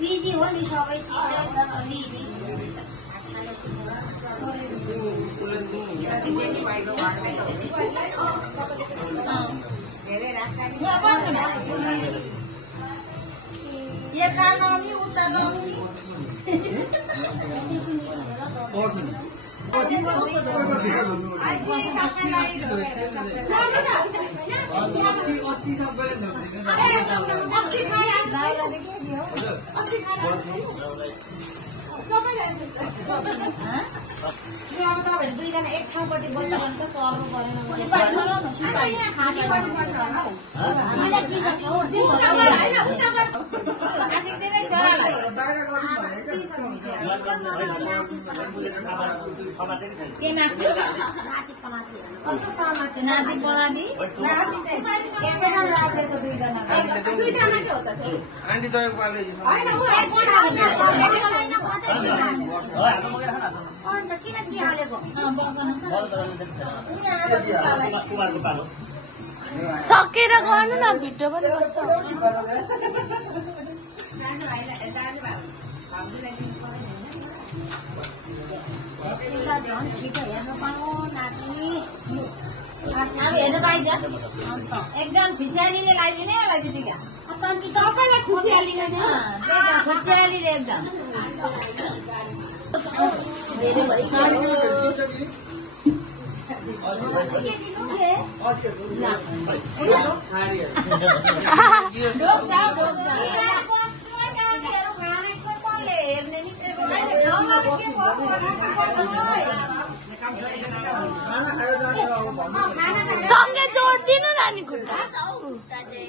busy हो नि सबै यता नमी उता नमी दुईजना एक ठाउँपट्टि बस्यो भने त सर्नु परेन सकेर गर्नु न भिडियो पनि कस्तो झन् छिटो हेर्नु पाऊ नाति हेर्नु पाइन्छ एकदम खुसियालीले लगाइदिने होला टिका सबैलाई खुसियालीले खुसियालीले एकदम सँगै जोडिदिनु नानी खुट्टा जोडी